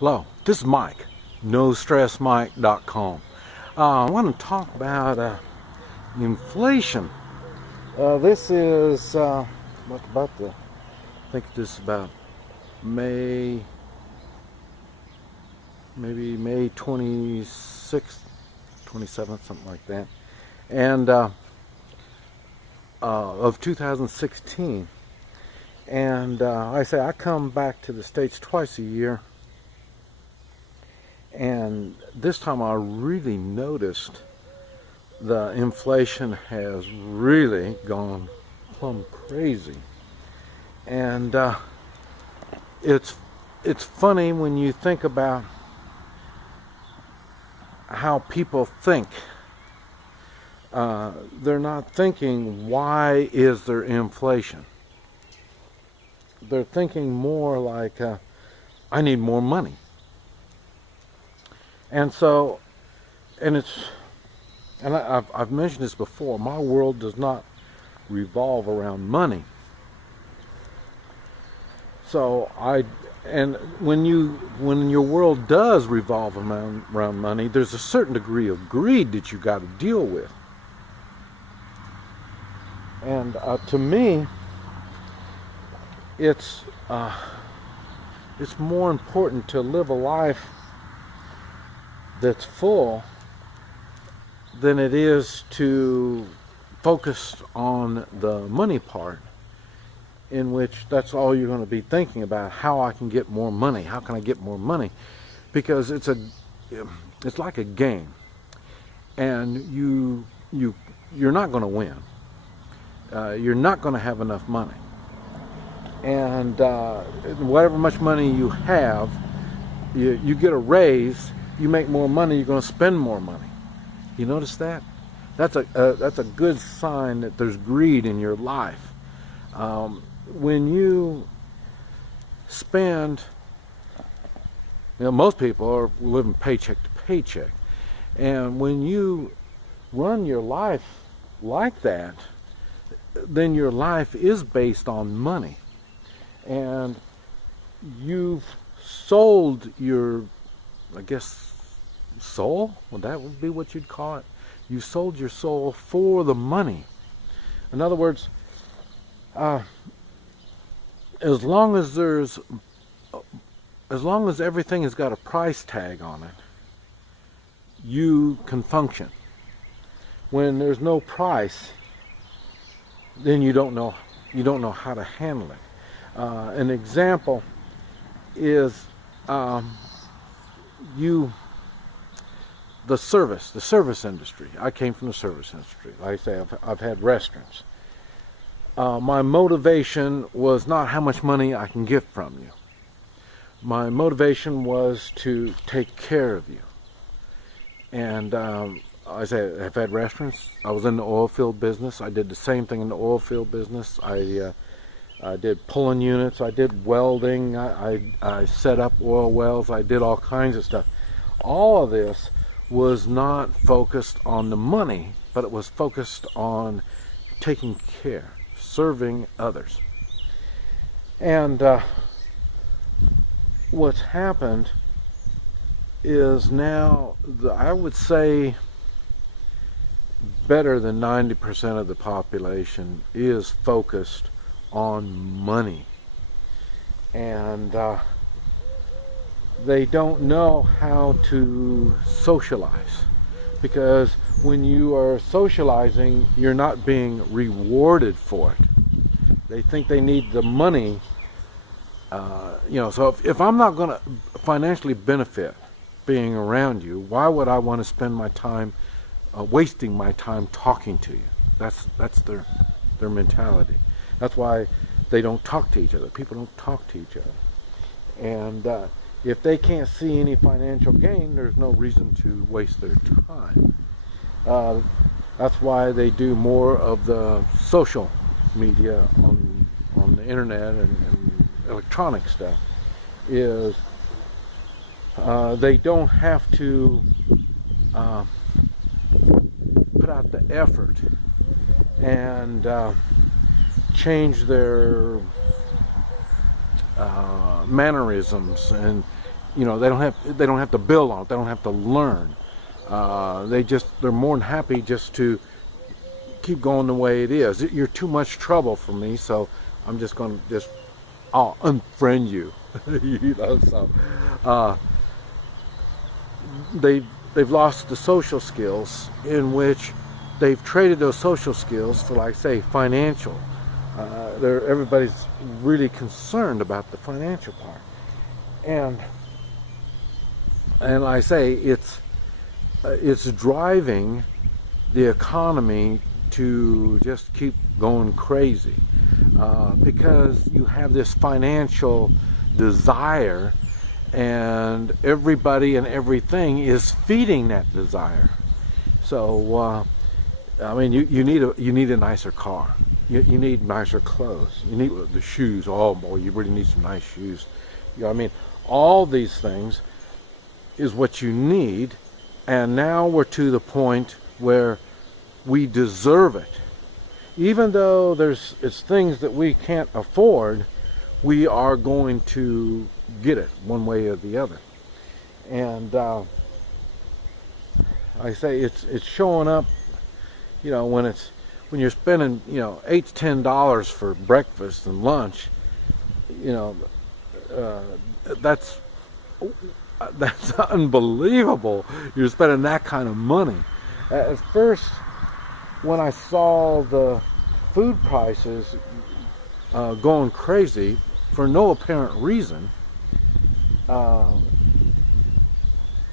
Hello, this is Mike, NoStressMike.com. I want to talk about inflation. This is what's about the, I think this is about May, maybe May 26th, 27th, something like that, and of 2016. And I come back to the States twice a year. And this time I really noticed the inflation has really gone plumb crazy. And it's funny when you think about how people think. They're not thinking, why is there inflation? They're thinking more like, I need more money. And so, I've mentioned this before, my world does not revolve around money. So when your world does revolve around money, there's a certain degree of greed that you got to deal with. And to me, it's more important to live a life that's full than it is to focus on the money part, in which that's all you're going to be thinking about, how I can get more money, how can I get more money, because it's like a game, and you're not going to win. You're not going to have enough money, and whatever much money you have, you get a raise. You make more money, you're going to spend more money. You notice that? That's a good sign that there's greed in your life. When you spend, most people are living paycheck to paycheck, and when you run your life like that, then your life is based on money, and you've sold your, I guess, soul? Well, that would be what you'd call it. You sold your soul for the money. In other words, as long as everything has got a price tag on it, you can function. When there's no price, then you don't know how to handle it. An example is the service industry. I came from the service industry. Like I say, I've had restaurants. My motivation was not how much money I can get from you. My motivation was to take care of you. And I say I've had restaurants. I was in the oil field business. I did the same thing in the oil field business. I did pulling units. I did welding. I set up oil wells. I did all kinds of stuff. All of this was not focused on the money, but it was focused on taking care, serving others. And what's happened is now, I would say, better than 90% of the population is focused on money. And they don't know how to socialize, because when you are socializing, you're not being rewarded for it. They think they need the money. So if I'm not going to financially benefit being around you, why would I want to spend my time wasting my time talking to you? That's their mentality. That's why they don't talk to each other. People don't talk to each other. And if they can't see any financial gain, there's no reason to waste their time. That's why they do more of the social media on the internet and electronic stuff. Is they don't have to put out the effort and change their mannerisms and you know, they don't have to build on it. They don't have to learn. They're more than happy just to keep going the way it is. You're too much trouble for me, so I'm just going to I'll unfriend you. You know, so they've lost the social skills, in which they've traded those social skills for, like, say, financial. Everybody's really concerned about the financial part, and I say it's driving the economy to just keep going crazy, because you have this financial desire, and everybody and everything is feeding that desire. So I mean, you need a nicer car. You need nicer clothes. You need the shoes. Oh boy, you really need some nice shoes. You know what I mean? All these things is what you need, and now we're to the point where we deserve it. Even though it's things that we can't afford, we are going to get it one way or the other. And I say it's showing up, you know, when you're spending, you know, $8 to $10 for breakfast and lunch, you know, that's unbelievable. You're spending that kind of money. At first, when I saw the food prices going crazy for no apparent reason,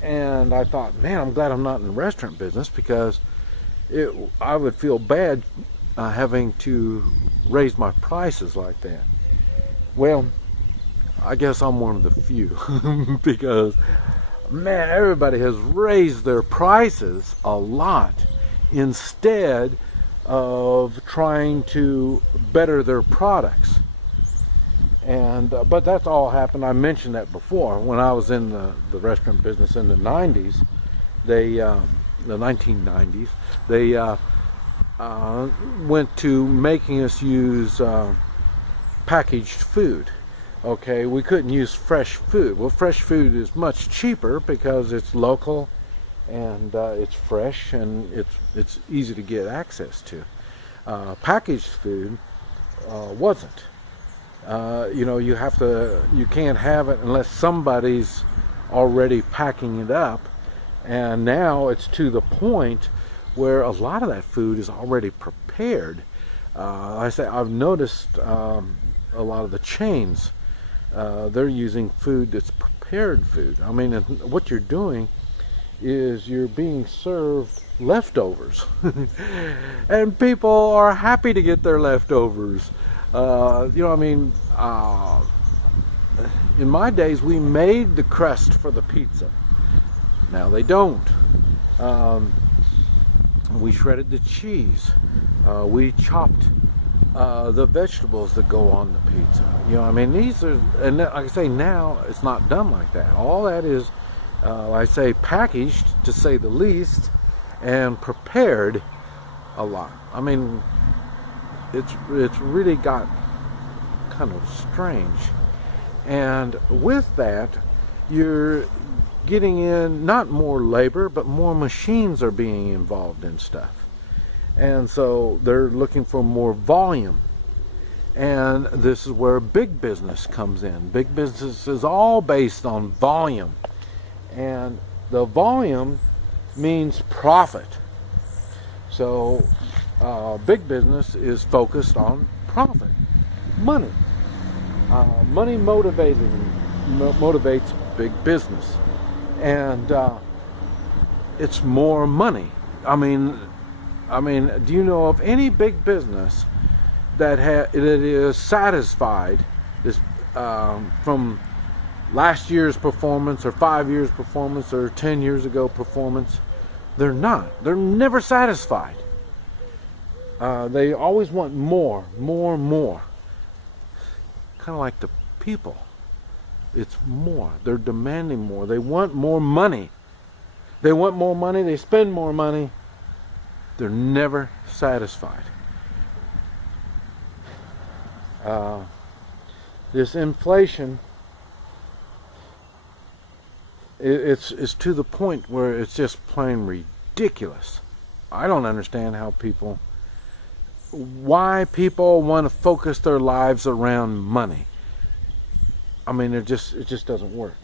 and I thought, man, I'm glad I'm not in the restaurant business, because I would feel bad having to raise my prices like that. Well, I guess I'm one of the few because, man, everybody has raised their prices a lot instead of trying to better their products. And but that's all happened. I mentioned that before. When I was in the restaurant business in the 90s, the 1990s, they went to making us use packaged food. Okay, we couldn't use fresh food. Well, fresh food is much cheaper because it's local, and it's fresh, and it's easy to get access to. Packaged food wasn't. You know, you can't have it unless somebody's already packing it up, and now it's to the point where a lot of that food is already prepared. I've noticed a lot of the chains, they're using food that's prepared food. I mean, what you're doing is you're being served leftovers, and people are happy to get their leftovers. You know, I mean, in my days, we made the crust for the pizza. Now they don't. We shredded the cheese. We chopped the vegetables that go on the pizza. You know, I mean, these are, and like I say, now it's not done like that. All that is, I say, packaged, to say the least, and prepared a lot. I mean, it's really got kind of strange. And with that, you're getting in not more labor, but more machines are being involved in stuff. And so they're looking for more volume. And this is where big business comes in. Big business is all based on volume. And the volume means profit. So big business is focused on profit, money. Money motivates big business, and it's more money. I mean, do you know of any big business that is satisfied from last year's performance, or 5 years performance, or 10 years ago performance? They're not. They're never satisfied. They always want more. Kind of like the people. It's more. They're demanding more. They want more money. They want more money. They spend more money. They're never satisfied. This inflation It's to the point where it's just plain ridiculous. I don't understand why people want to focus their lives around money. I mean, it just doesn't work.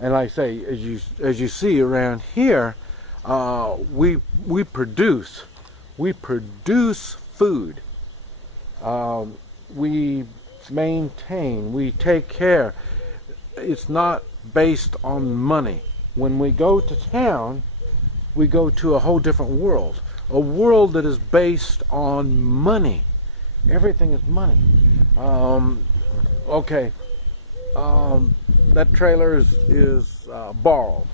And like I say, as you see around here, we produce food. We maintain, we take care. It's not based on money. When we go to town, we go to a whole different world. A world that is based on money. Everything is money. Okay. That trailer is borrowed.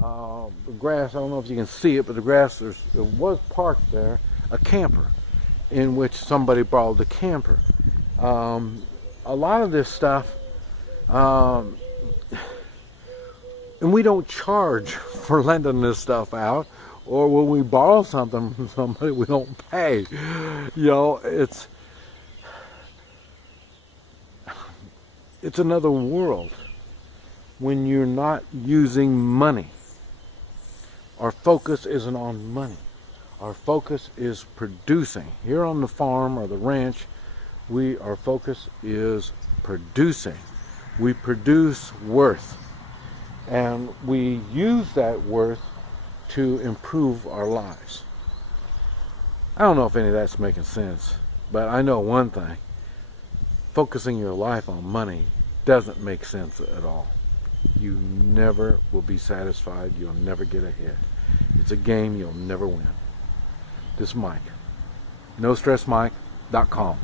The grass, I don't know if you can see it, but the grass, it was parked there, a camper, in which somebody borrowed the camper. A lot of this stuff, and we don't charge for lending this stuff out, or when we borrow something from somebody, we don't pay. You know, it's another world when you're not using money. Our focus isn't on money. Our focus is producing. Here on the farm or the ranch, our focus is producing. We produce worth. And we use that worth to improve our lives. I don't know if any of that's making sense, but I know one thing. Focusing your life on money doesn't make sense at all. You never will be satisfied. You'll never get ahead. It's a game you'll never win. This is Mike. NoStressMike.com.